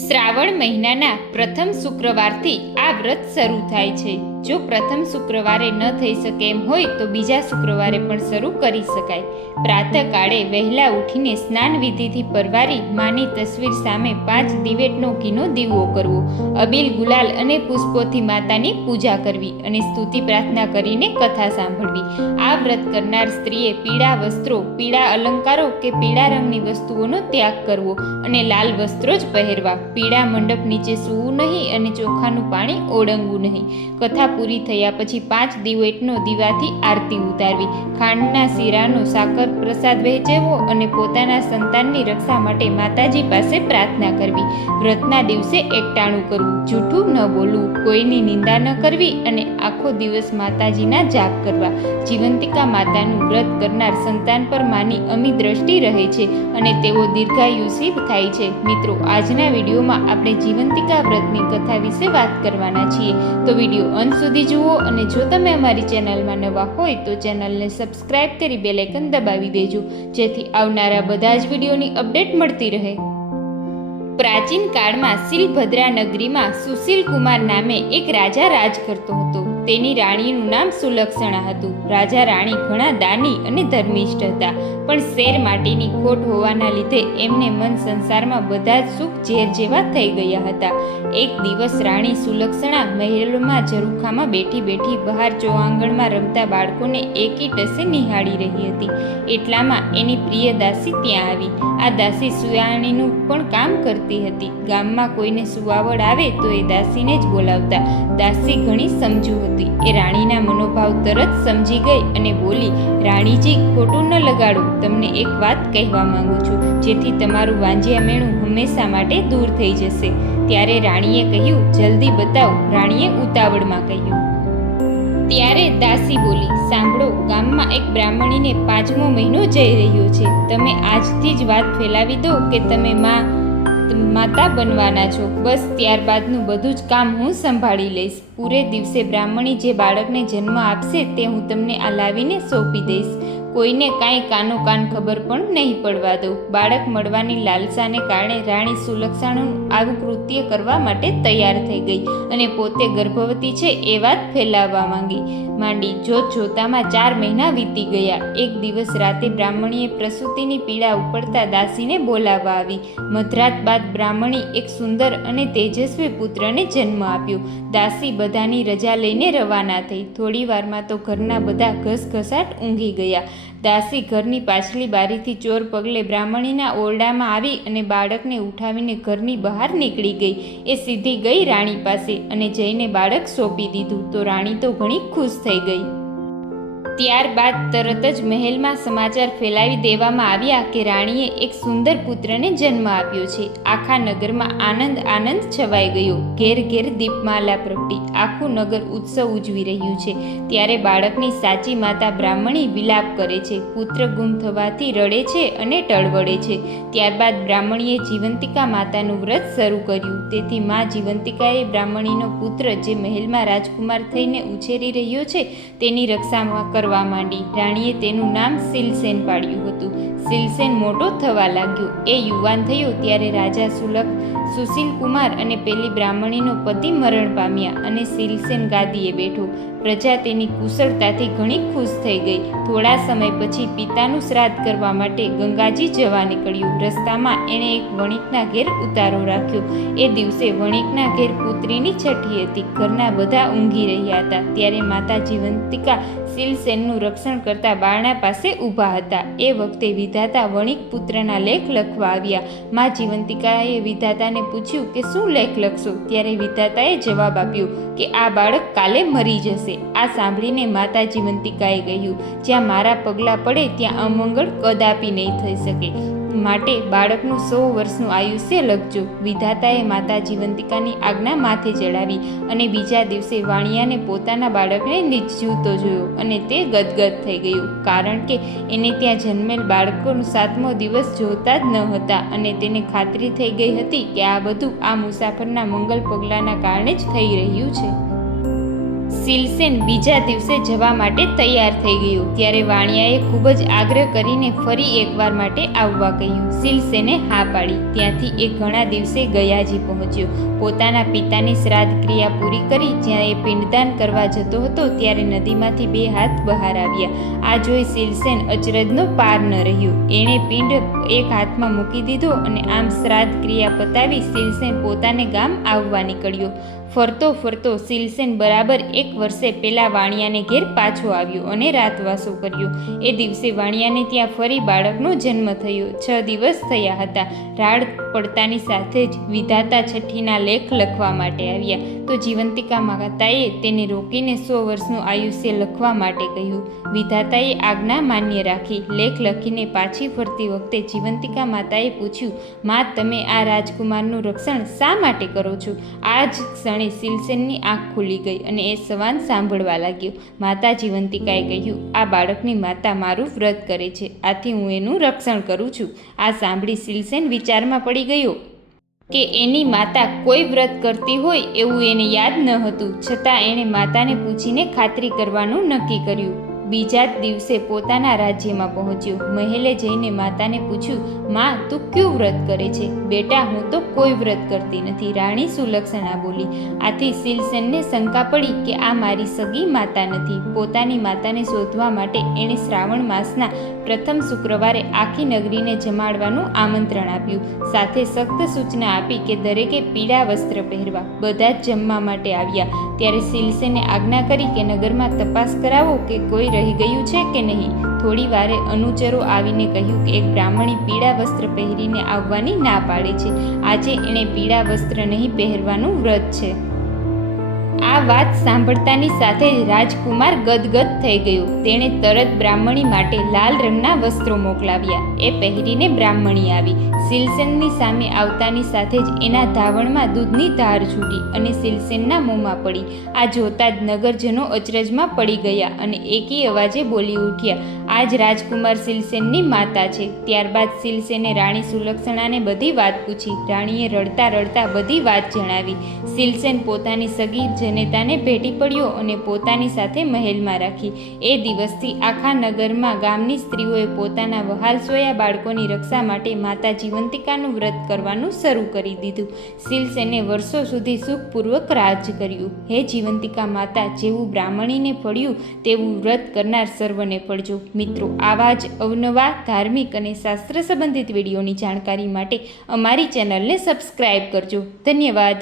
શ્રાવણ મહિનાના પ્રથમ શુક્રવારથી આ વ્રત શરૂ થાય છે. જો પ્રથમ શુક્રવારે ન થઈ શકે એમ હોય તો બીજા શુક્રવારે પણ શરૂ કરી શકાય. પ્રાતઃકાળે વહેલા ઉઠીને સ્નાન વિધિથી પરવારી માની તસવીર સામે 5 દિવેટનો ઘીનો દીવો કરવો, અબીલ ગુલાલ અને પુષ્પોથી માતાની પૂજા કરવી અને સ્તુતિ પ્રાર્થના કરીને કથા સાંભળવી. આ વ્રત કરનાર સ્ત્રીએ પીળા વસ્ત્રો, પીળા અલંકારો કે પીળા રંગની વસ્તુઓનો ત્યાગ કરવો અને લાલ વસ્ત્રો જ પહેરવા. પીળા મંડપ નીચે સૂવું નહીં અને ચોખાનું પાણી ઓળંગવું નહીં. કથા પૂરી થયા પછી 5 દિવેટનો દીવાથી આરતી ઉતારવી. ખાંડના શીરાનો સાકર પ્રસાદ વહેંચવો અને પોતાના સંતાનની રક્ષા માટે માતાજી પાસે પ્રાર્થના કરવી. વ્રતના દિવસે એકટાણું કરવું, જૂઠું ન બોલવું, કોઈની નિંદા ન કરવી અને આખો દિવસ માતાજીના જાપ કરવા. જીવંતિકા માતાનું વ્રત કરનાર સંતાન પર માની અમી દ્રષ્ટિ રહે છે અને તેઓ દીર્ઘાયુષી થાય છે. મિત્રો, આજના વિડીયોમાં આપણે જીવંતિકા વ્રતની કથા વિશે વાત કરવાના છીએ, તો વિડીયો અંત સુધી જુઓ અને જો તમે અમારી ચેનલમાં નવા હોય તો ચેનલને સબસ્ક્રાઇબ કરી બેલ આઇકન દબાવી દેજો, જેથી આવનારા બધા જ વિડીયોની અપડેટ મળતી રહે. પ્રાચીન કાળમાં શિલભદ્રા નગરીમાં સુશીલ કુમાર નામે એક રાજા રાજ કરતો હતો. તેની રાણીનું નામ સુલક્ષણા હતું. રાજા રાણી ઘણા દાની અને ધર્મિષ્ઠ હતા, પણ શેર માટેની ખોટ હોવાના લીધે એમને મન સંસારમાં બધા જ સુખ ઝેર જેવા થઈ ગયા હતા. એક દિવસ રાણી સુલક્ષણા મહેલમાં ઝરૂખામાં બેઠી બેઠી બહાર ચોઆંગણમાં રમતા બાળકોને એકી ટસે નિહાળી રહી હતી. એટલામાં એની પ્રિય દાસી ત્યાં આવી. આ દાસી સુયાણીનું પણ કામ કરતી હતી. ગામમાં કોઈને સુવાવડ આવે તો એ દાસીને જ બોલાવતા. દાસી ઘણી સમજુ હતી. એ રાણીના મનોભાવ તરત સમજી ગઈ અને બોલી, રાણીજી, ખોટું ન લગાડો. તમને એક વાત કહેવા માંગુ છું, જેથી તમારું વાંજિયા મેણું હંમેશા માટે દૂર થઈ જશે. ત્યારે રાણીએ કહ્યું, જલ્દી બતાવો. રાણીએ ઉતાવળમાં કહ્યું. ત્યારે દાસી બોલી, સાંભળો, ગામમાં એક બ્રાહ્મણીને 5મો મહિનો જઈ રહ્યો છે. તમે આજથી જ વાત ફેલાવી દો કે તમે માતા બનવાના છો. બસ ત્યારબાદનું બધું જ કામ હું સંભાળી લઈશ. પૂરે દિવસે બ્રાહ્મણી જે બાળકને જન્મ આપશે તે હું તમને આ લાવીને સોંપી દઈશ. કોઈને કાંઈ કાનો કાન ખબર પણ નહીં પડવા દઉં. બાળક મળવાની લાલસાને કારણે રાણી સુલક્ષણાનું આવું કૃત્ય કરવા માટે તૈયાર થઈ ગઈ અને પોતે ગર્ભવતી છે એ વાત ફેલાવવા માંડી. જોત જોતામાં 4 મહિના વીતી ગયા. એક દિવસ રાતે બ્રાહ્મણીએ પ્રસૂતિની પીડા ઉપડતા દાસીને બોલાવવા આવી. મધરાત બાદ બ્રાહ્મણી એક સુંદર અને તેજસ્વી પુત્રને જન્મ આપ્યો. દાસી બધાની રજા લઈને રવાના થઈ. થોડી વારમાં તો ઘરના બધા ઘસઘસાટ ઊંઘી ગયા. દાસી ઘરની પાછલી બારીથી ચોર પગલે બ્રાહ્મણીના ઓરડામાં આવી અને બાળકને ઉઠાવીને ઘરની બહાર નીકળી ગઈ. એ સીધી ગઈ રાણી પાસે અને જઈને બાળક સોંપી દીધું. તો રાણી તો ઘણી ખુશ થઈ ગઈ. ત્યારબાદ તરત જ મહેલમાં સમાચાર ફેલાવી દેવામાં આવ્યા કે રાણીએ એક સુંદર પુત્રને જન્મ આપ્યો છે. આખા નગરમાં આનંદ આનંદ છવાઈ ગયો. ઘેર ઘેર દીપમાલા પ્રગટી. આખું નગર ઉત્સવ ઉજવી રહ્યું છે. ત્યારે બાળકની સાચી માતા બ્રાહ્મણી વિલાપ કરે છે. પુત્ર ગુમ થવાથી રડે છે અને ટળવળે છે. ત્યારબાદ બ્રાહ્મણીએ જીવંતિકા માતાનું વ્રત શરૂ કર્યું. તેથી મા જીવંતિકાએ બ્રાહ્મણીનો પુત્ર જે મહેલમાં રાજકુમાર થઈને ઉછેરી રહ્યો છે તેની રક્ષામાં કરવા માંડી. રાણીએ તેનું નામ શિલસેન પાડ્યું હતું. શિલસેન મોટો થવા લાગ્યો. એ યુવાન થયો ત્યારે રાજા સુશીલ કુમાર અને પેલી બ્રાહ્મણીનો પતિ મરણ પામ્યા અને શિલસેન ગાદીએ બેઠો. પ્રજા તેની કુશળતાથી ઘણી ખુશ થઈ ગઈ. થોડા સમય પછી પિતાનું શ્રાદ્ધ કરવા માટે ગંગાજી જવા નીકળ્યું. રસ્તામાં એણે એક વણિકના ઘેર ઉતારો રાખ્યો. એ દિવસે વણિકના ઘેર પુત્રીની છઠ્ઠી હતી. ઘરના બધા ઊંઘી રહ્યા હતા. ત્યારે માતા જીવંતિકા શિલસેનનું રક્ષણ કરતા બારણા પાસે ઊભા હતા. એ વખતે વિધાતા વણિક પુત્રના લેખ લખવા આવ્યા. મા જીવંતિકાએ વિધાતાને પૂછ્યું કે શું લેખ લખશો? ત્યારે વિધાતાએ જવાબ આપ્યો કે આ બાળક કાલે મરી જશે. આ સાંભળીને માતા જીવંતિકાએ કહ્યું, જ્યાં મારા પગલાં પડે ત્યાં અમંગળ કદાપી નહીં થઈ શકે. માટે બાળકનું 100 વર્ષનું આયુષ્ય લખજો. વિધાતાએ માતા જીવંતિકાની આજ્ઞા માથે ચડાવી અને બીજા દિવસે વાણિયાને પોતાના બાળકને જીવતો જોયો અને તે ગદગદ થઈ ગયો. કારણ કે એને ત્યાં જન્મેલ બાળકોનો 7મો દિવસ જોતા જ ન હતા અને તેને ખાતરી થઈ ગઈ હતી કે આ બધું આ મુસાફરના મંગલ પગલાંના કારણે જ થઈ રહ્યું છે. શિલસેન બીજા દિવસે જવા માટે તૈયાર થઈ ગયો ત્યારે વાણિયાએ ખૂબ જ આગ્રહ કરીને ફરી એકવાર માટે આવવા કહ્યું. શિલસેને હા પાડી. ત્યાંથી એ ઘણા દિવસે ગયાજી પહોંચ્યો. પોતાના પિતાની શ્રાદ્ધ ક્રિયા પૂરી કરી જ્યાં એ પિંડદાન કરવા જતો હતો ત્યારે નદીમાંથી 2 હાથ બહાર આવ્યા. આ જોઈ શિલસેન અચરજનો પાર ન રહ્યો. એણે પિંડ એક હાથમાં મૂકી દીધો અને આમ શ્રાદ્ધ ક્રિયા પતાવી શિલસેન પોતાને ગામ આવવા નીકળ્યો. ફરતો ફરતો શિલસેન બરાબર 1 વર્ષે પેલા વાણિયાને ઘેર પાછો આવ્યો અને રાતવાસો કર્યો. એ દિવસે વાણિયાને ત્યાં ફરી બાળકનો જન્મ થયો. 6 દિવસ થયા હતા. રાડ પડતાની સાથે જ વિધાતા છઠ્ઠીના લેખ લખવા માટે આવ્યા તો જીવંતિકા માતાએ તેને રોકીને 100 વર્ષનું આયુષ્ય લખવા માટે કહ્યું. વિધાતાએ આજ્ઞા માન્ય રાખી. લેખ લખીને પાછી ફરતી વખતે જીવંતિકા માતાએ પૂછ્યું, માં તમે આ રાજકુમારનું રક્ષણ શા માટે કરો છો? આ જ ક્ષણે શિલસેનની આંખ ખુલી ગઈ અને એ સંવાદ સાંભળવા લાગ્યો. માતા જીવંતિકાએ કહ્યું, આ બાળકની માતા મારું વ્રત કરે છે, આથી હું એનું રક્ષણ કરું છું. આ સાંભળી શિલસેન વિચારમાં પડી ગયો કે એની માતા કોઈ વ્રત કરતી હોય એવું એને યાદ ન હતું. છતાં એણે માતાને પૂછીને ખાતરી કરવાનું નક્કી કર્યું. બીજા જ દિવસે પોતાના રાજ્યમાં પહોંચ્યો. મહેલે જઈને માતાને પૂછ્યું, માં તું ક્યું વ્રત કરે છે? બેટા હું તો કોઈ વ્રત કરતી નથી, રાણી સુલક્ષણા બોલી. આથી શિલસેનને શંકા પડી કે આ મારી સગી માતા નથી. પોતાની માતાને શોધવા માટે એણે શ્રાવણ માસના પ્રથમ શુક્રવારે આખી નગરીને જમાડવાનું આમંત્રણ આપ્યું. સાથે સખ્ત સૂચના આપી કે દરેકે પીળા વસ્ત્ર પહેરવા. બધા જ જમવા માટે આવ્યા. ત્યારે શિલસેને આજ્ઞા કરી કે નગરમાં તપાસ કરાવો કે કોઈ રહી ગયું છે કે નહીં. થોડી વારે અનુચરો આવીને કહ્યું કે એક બ્રાહ્મણી પીળા વસ્ત્ર પહેરીને આવવાની ના પાડે છે. આજે એણે પીળા વસ્ત્ર નહીં પહેરવાનું વ્રત છે. આ વાત સાંભળતાની સાથે જ રાજકુમાર ગદગદ થઈ ગયો. તેણે તરત બ્રાહ્મણી માટે લાલ રંગના વસ્ત્રો મોકલાવ્યા. એ પહેરીને બ્રાહ્મણી આવી. શિલસેનની સામે આવતાની સાથે જ એના ધાવણમાં દૂધની ધાર છૂટી અને શિલસેનના મોંમાં પડી. આ જોતા જ નગરજનો અચરજમાં પડી ગયા અને એકી અવાજે બોલી ઉઠ્યા, આ જ રાજકુમાર શિલસેનની માતા છે. ત્યારબાદ શિલસેને રાણી સુલક્ષણાને બધી વાત પૂછી. રાણીએ રડતા રડતા બધી વાત જણાવી. શિલસેન પોતાની સગી જનેતાને ભેટી પડ્યો અને પોતાની સાથે મહેલમાં રાખી. એ દિવસથી આખા નગરમાં ગામની સ્ત્રીઓએ પોતાના વહાલ સોયા બાળકોની રક્ષા માટે માતા જીવંતિકાનું વ્રત કરવાનું શરૂ કરી દીધું. શિલસેને વર્ષો સુધી સુખપૂર્વક રાજ કર્યું. હે જીવંતિકા માતા, જેવું બ્રાહ્મણીને ફળ્યું તેવું વ્રત કરનાર સર્વને ફળજો. મિત્રો, આવા જ અવનવા ધાર્મિક અને શાસ્ત્ર સંબંધિત વિડીયોની જાણકારી માટે અમારી ચેનલને સબસ્ક્રાઈબ કરજો. ધન્યવાદ.